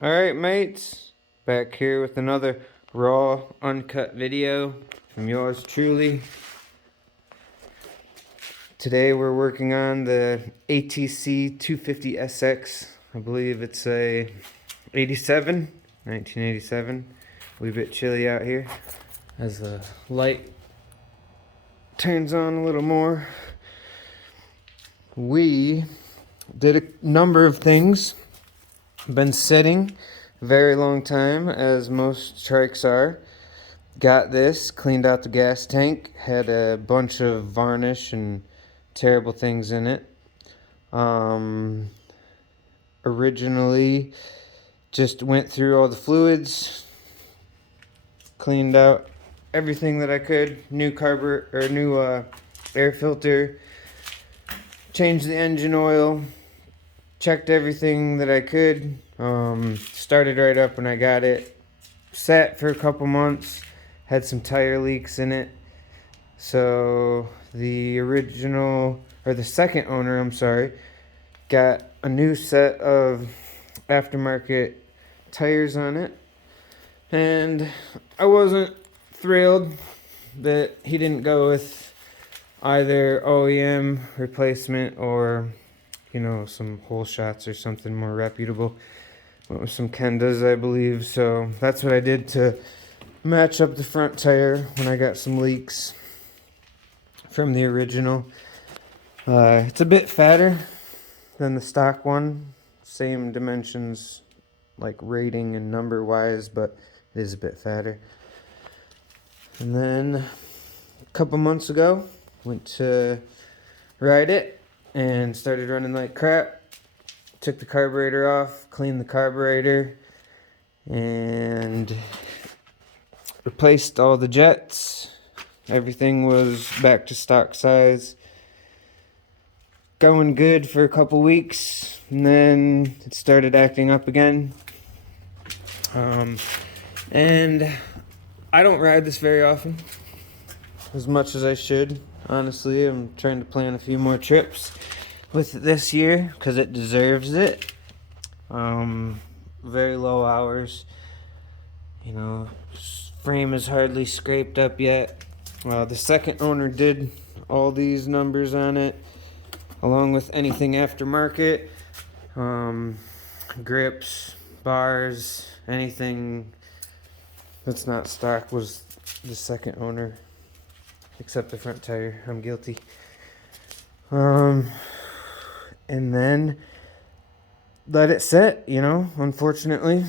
Alright mates, back here with another raw, uncut video from yours truly. Today we're working on the ATC 250SX. I believe it's a 1987. We a bit chilly out here as the light turns on a little more. We did a number of things. Been sitting a very long time, as most trikes are. Got this, cleaned out the gas tank, had a bunch of varnish and terrible things in it. Originally just went through all the fluids, cleaned out everything that I could, new air filter, changed the engine oil, checked everything that I could, started right up when I got it, sat for a couple months, had some tire leaks in it. So the second owner, got a new set of aftermarket tires on it. And I wasn't thrilled that he didn't go with either OEM replacement or some whole shots or something more reputable. Went with some Kendas, I believe. So that's what I did to match up the front tire when I got some leaks from the original. It's a bit fatter than the stock one. Same dimensions, like rating and number wise, but it is a bit fatter. And then a couple months ago, went to ride it and started running like crap. Took the carburetor off, cleaned the carburetor, and replaced all the jets. Everything was back to stock size. Going good for a couple weeks, and then it started acting up again. And I don't ride this very often, as much as I should. Honestly, I'm trying to plan a few more trips with it this year because it deserves it. Very low hours. Frame is hardly scraped up yet. The second owner did all these numbers on it, along with anything aftermarket, grips, bars, anything that's not stock was the second owner. Except the front tire. I'm guilty. And then let it set, unfortunately.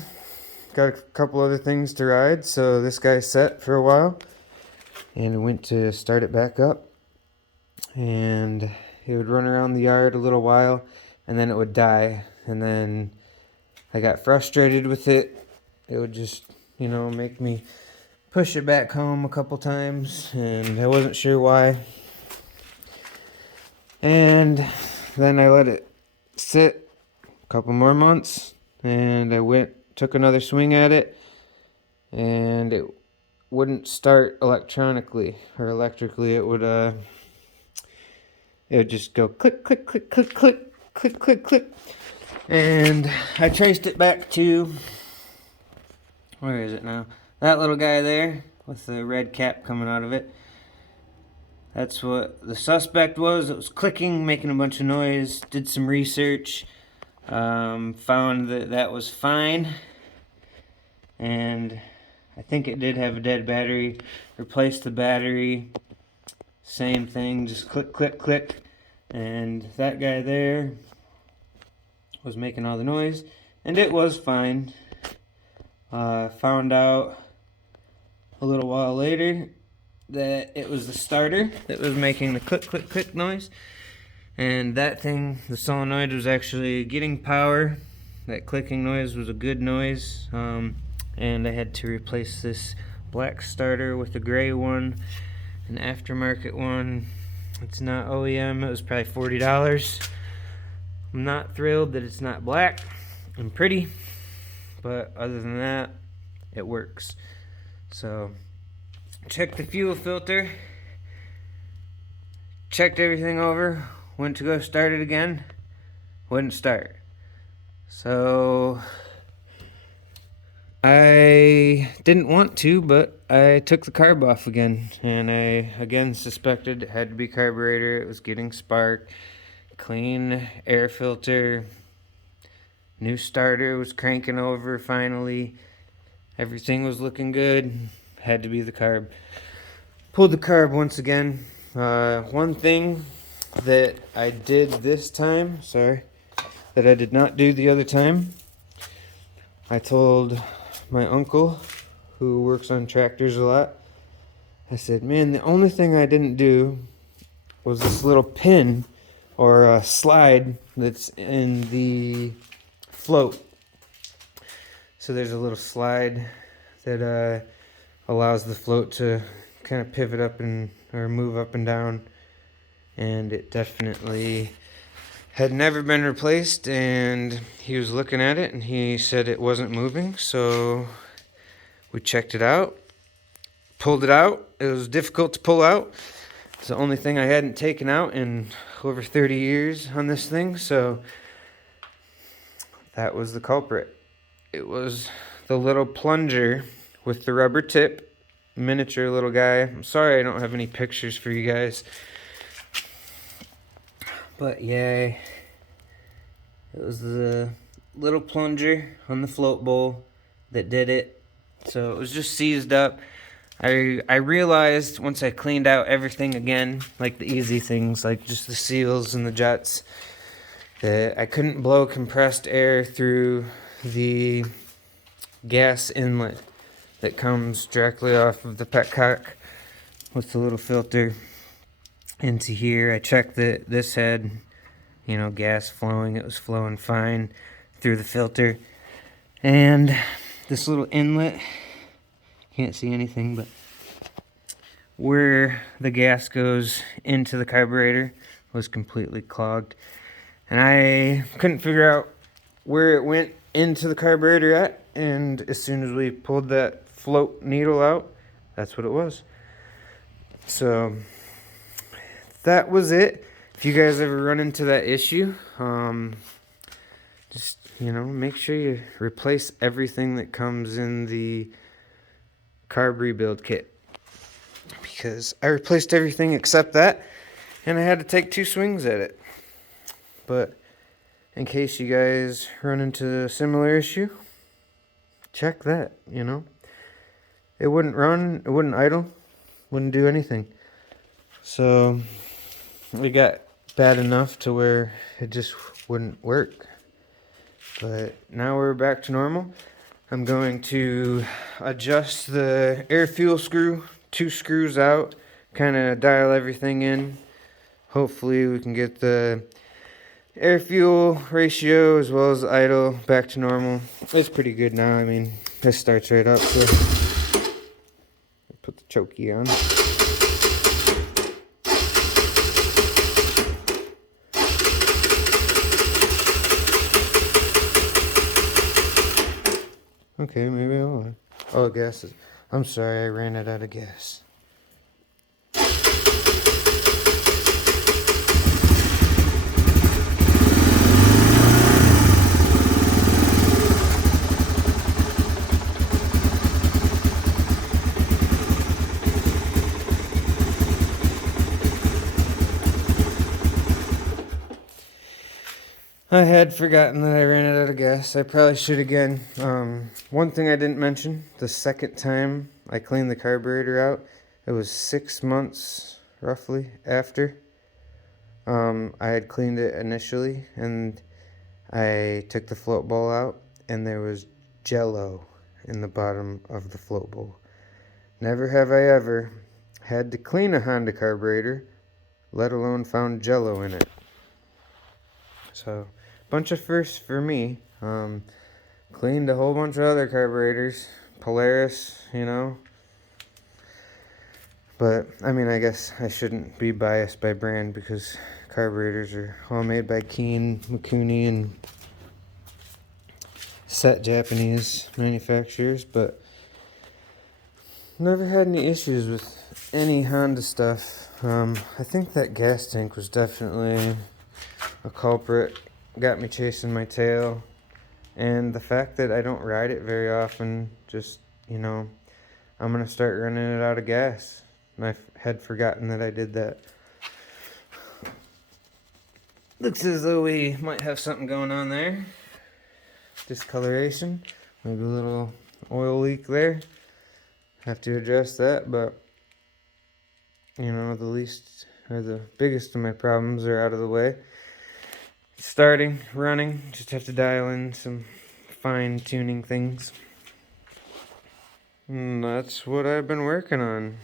Got a couple other things to ride, so this guy set for a while. And I went to start it back up. And it would run around the yard a little while, and then it would die. And then I got frustrated with it. It would just, make me push it back home a couple times, and I wasn't sure why. And then I let it sit a couple more months, and I took another swing at it, and it wouldn't start electronically or electrically. It would just go click, click, click, click, click, click, click, click. And I traced it back to, where is it now? That little guy there with the red cap coming out of it. That's what the suspect was. It was clicking, making a bunch of noise. Did some research. Found that was fine. And I think it did have a dead battery. Replaced the battery. Same thing, just click, click, click. And that guy there was making all the noise. And it was fine. Found out a little while later that it was the starter that was making the click, click, click noise. And that thing, the solenoid, was actually getting power. That clicking noise was a good noise. And I had to replace this black starter with a gray one, an aftermarket one. It's not OEM. It was probably $40. I'm not thrilled that it's not black and pretty, but other than that, it works. So, checked the fuel filter, checked everything over, went to go start it again, wouldn't start. So, I didn't want to, but I took the carb off again, and I again suspected it had to be carburetor. It was getting spark, clean air filter, new starter was cranking over finally. Everything was looking good. Had to be the carb. Pulled the carb once again. One thing that I did this time, that I did not do the other time, I told my uncle, who works on tractors a lot, I said, man, the only thing I didn't do was this little pin or a slide that's in the float. So there's a little slide that allows the float to kind of pivot up or move up and down, and it definitely had never been replaced, and he was looking at it and he said it wasn't moving. So we checked it out, pulled it out. It was difficult to pull out. It's the only thing I hadn't taken out in over 30 years on this thing, so that was the culprit. It was the little plunger with the rubber tip, miniature little guy. I'm sorry I don't have any pictures for you guys, but yeah, it was the little plunger on the float bowl that did it. So it was just seized up. I realized once I cleaned out everything again, like the easy things, like just the seals and the jets, that I couldn't blow compressed air through the gas inlet that comes directly off of the petcock with the little filter into here. I checked that this had, gas flowing. It was flowing fine through the filter. And this little inlet, can't see anything, but where the gas goes into the carburetor was completely clogged. And I couldn't figure out where it went into the carburetor at. And as soon as we pulled that float needle out, that's what it was. So that was it. If you guys ever run into that issue, just, make sure you replace everything that comes in the carb rebuild kit. Because I replaced everything except that, and I had to take 2 swings at it. But in case you guys run into a similar issue, check that, It wouldn't run, it wouldn't idle, wouldn't do anything. So it got bad enough to where it just wouldn't work. But now we're back to normal. I'm going to adjust the air fuel screw, 2 screws out, kind of dial everything in. Hopefully we can get the air fuel ratio as well as idle back to normal. It's pretty good now. I mean, this starts right up. So put the chokey on. Okay, maybe I'll... Oh, gas is... I'm sorry, I ran it out of gas. I had forgotten that I ran it out of gas. I probably should again. One thing I didn't mention, the second time I cleaned the carburetor out, it was 6 months, roughly, after I had cleaned it initially, and I took the float bowl out, and there was jello in the bottom of the float bowl. Never have I ever had to clean a Honda carburetor, let alone found jello in it. So, bunch of firsts for me. Cleaned a whole bunch of other carburetors, Polaris, But, I mean, I guess I shouldn't be biased by brand because carburetors are all made by Keen, Mikuni, and set Japanese manufacturers, but never had any issues with any Honda stuff. I think that gas tank was definitely a culprit. Got me chasing my tail. And the fact that I don't ride it very often, just, you know, I'm going to start running it out of gas. And I had forgotten that I did that. Looks as though we might have something going on there. Discoloration. Maybe a little oil leak there. Have to address that, but, you know, the least, or the biggest of my problems are out of the way. Starting, running, just have to dial in some fine tuning things. And that's what I've been working on.